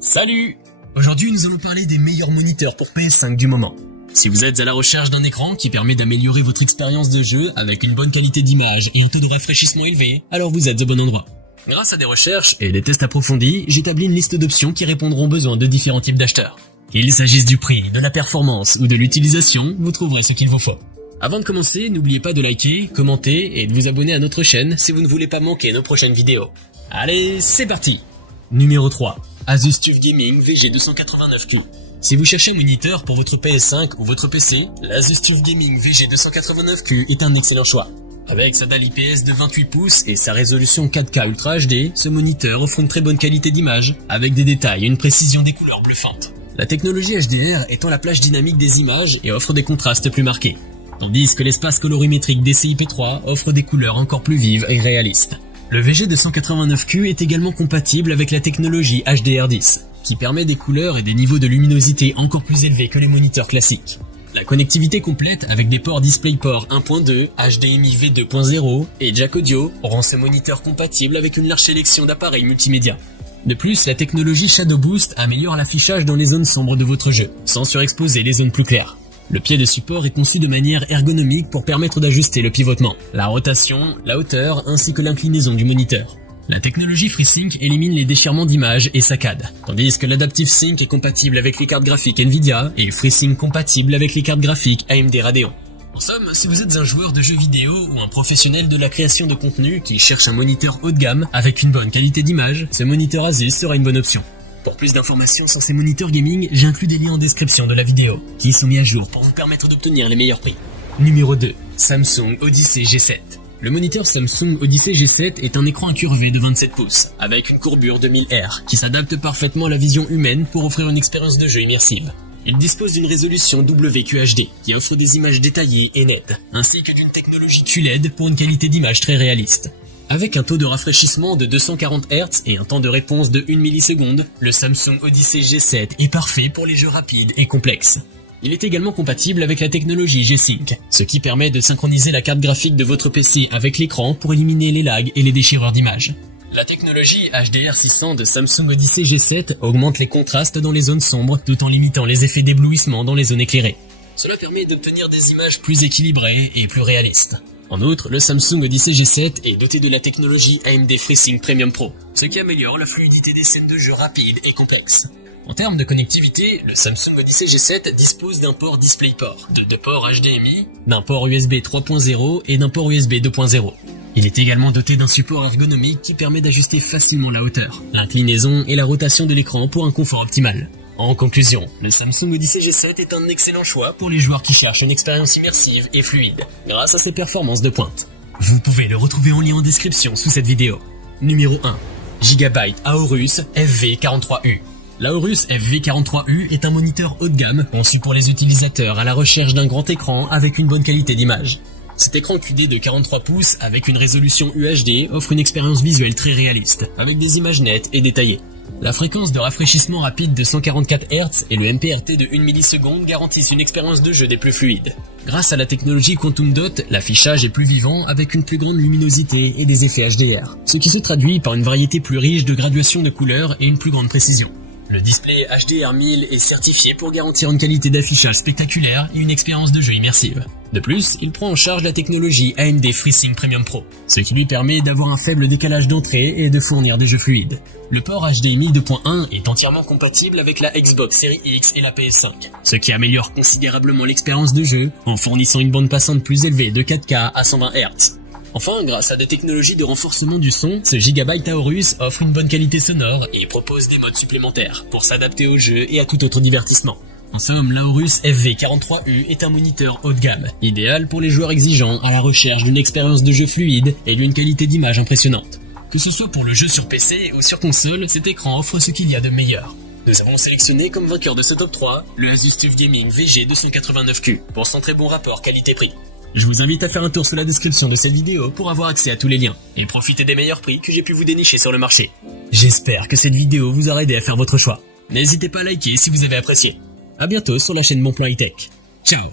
Salut! Aujourd'hui, nous allons parler des meilleurs moniteurs pour PS5 du moment. Si vous êtes à la recherche d'un écran qui permet d'améliorer votre expérience de jeu avec une bonne qualité d'image et un taux de rafraîchissement élevé, alors vous êtes au bon endroit. Grâce à des recherches et des tests approfondis, j'établis une liste d'options qui répondront aux besoins de différents types d'acheteurs. Qu'il s'agisse du prix, de la performance ou de l'utilisation, vous trouverez ce qu'il vous faut. Avant de commencer, n'oubliez pas de liker, commenter et de vous abonner à notre chaîne si vous ne voulez pas manquer nos prochaines vidéos. Allez, c'est parti! Numéro 3. Asus TUF Gaming VG289Q. Si vous cherchez un moniteur pour votre PS5 ou votre PC, l'Asus TUF Gaming VG289Q est un excellent choix. Avec sa dalle IPS de 28 pouces et sa résolution 4K Ultra HD, ce moniteur offre une très bonne qualité d'image, avec des détails et une précision des couleurs bluffantes. La technologie HDR étend la plage dynamique des images et offre des contrastes plus marqués, tandis que l'espace colorimétrique DCI-P3 offre des couleurs encore plus vives et réalistes. Le VG289Q est également compatible avec la technologie HDR10, qui permet des couleurs et des niveaux de luminosité encore plus élevés que les moniteurs classiques. La connectivité complète avec des ports DisplayPort 1.2, HDMI V2.0 et jack audio rend ce moniteur compatible avec une large sélection d'appareils multimédia. De plus, la technologie Shadow Boost améliore l'affichage dans les zones sombres de votre jeu, sans surexposer les zones plus claires. Le pied de support est conçu de manière ergonomique pour permettre d'ajuster le pivotement, la rotation, la hauteur ainsi que l'inclinaison du moniteur. La technologie FreeSync élimine les déchirements d'image et saccades, tandis que l'Adaptive Sync est compatible avec les cartes graphiques Nvidia et FreeSync compatible avec les cartes graphiques AMD Radeon. En somme, si vous êtes un joueur de jeux vidéo ou un professionnel de la création de contenu qui cherche un moniteur haut de gamme avec une bonne qualité d'image, ce moniteur Asus sera une bonne option. Pour plus d'informations sur ces moniteurs gaming, j'inclus des liens en description de la vidéo, qui sont mis à jour pour vous permettre d'obtenir les meilleurs prix. Numéro 2. Samsung Odyssey G7. Le moniteur Samsung Odyssey G7 est un écran incurvé de 27 pouces, avec une courbure de 1000 Hz, qui s'adapte parfaitement à la vision humaine pour offrir une expérience de jeu immersive. Il dispose d'une résolution WQHD, qui offre des images détaillées et nettes, ainsi que d'une technologie QLED pour une qualité d'image très réaliste. Avec un taux de rafraîchissement de 240 Hz et un temps de réponse de 1 milliseconde, le Samsung Odyssey G7 est parfait pour les jeux rapides et complexes. Il est également compatible avec la technologie G-Sync, ce qui permet de synchroniser la carte graphique de votre PC avec l'écran pour éliminer les lags et les déchireurs d'images. La technologie HDR600 de Samsung Odyssey G7 augmente les contrastes dans les zones sombres tout en limitant les effets d'éblouissement dans les zones éclairées. Cela permet d'obtenir des images plus équilibrées et plus réalistes. En outre, le Samsung Odyssey G7 est doté de la technologie AMD FreeSync Premium Pro, ce qui améliore la fluidité des scènes de jeu rapides et complexes. En termes de connectivité, le Samsung Odyssey G7 dispose d'un port DisplayPort, de deux ports HDMI, d'un port USB 3.0 et d'un port USB 2.0. Il est également doté d'un support ergonomique qui permet d'ajuster facilement la hauteur, l'inclinaison et la rotation de l'écran pour un confort optimal. En conclusion, le Samsung Odyssey G7 est un excellent choix pour les joueurs qui cherchent une expérience immersive et fluide, grâce à ses performances de pointe. Vous pouvez le retrouver en lien en description sous cette vidéo. Numéro 1. Gigabyte Aorus FV43U. L'Aorus FV43U est un moniteur haut de gamme conçu pour les utilisateurs à la recherche d'un grand écran avec une bonne qualité d'image. Cet écran QD de 43 pouces avec une résolution UHD offre une expérience visuelle très réaliste, avec des images nettes et détaillées. La fréquence de rafraîchissement rapide de 144 Hz et le MPRT de 1 milliseconde garantissent une expérience de jeu des plus fluides. Grâce à la technologie Quantum Dot, l'affichage est plus vivant avec une plus grande luminosité et des effets HDR, ce qui se traduit par une variété plus riche de graduations de couleurs et une plus grande précision. Le display HDR1000 est certifié pour garantir une qualité d'affichage spectaculaire et une expérience de jeu immersive. De plus, il prend en charge la technologie AMD FreeSync Premium Pro, ce qui lui permet d'avoir un faible décalage d'entrée et de fournir des jeux fluides. Le port HDMI 2.1 est entièrement compatible avec la Xbox Series X et la PS5, ce qui améliore considérablement l'expérience de jeu en fournissant une bande passante plus élevée de 4K à 120 Hz. Enfin, grâce à des technologies de renforcement du son, ce Gigabyte Aorus offre une bonne qualité sonore et propose des modes supplémentaires pour s'adapter au jeu et à tout autre divertissement. En somme, l'Aorus FV43U est un moniteur haut de gamme, idéal pour les joueurs exigeants à la recherche d'une expérience de jeu fluide et d'une qualité d'image impressionnante. Que ce soit pour le jeu sur PC ou sur console, cet écran offre ce qu'il y a de meilleur. Nous avons sélectionné comme vainqueur de ce top 3 le Asus TUF Gaming VG289Q pour son très bon rapport qualité-prix. Je vous invite à faire un tour sous la description de cette vidéo pour avoir accès à tous les liens et profiter des meilleurs prix que j'ai pu vous dénicher sur le marché. J'espère que cette vidéo vous aura aidé à faire votre choix. N'hésitez pas à liker si vous avez apprécié. À bientôt sur la chaîne Bon Plan High Tech. Ciao.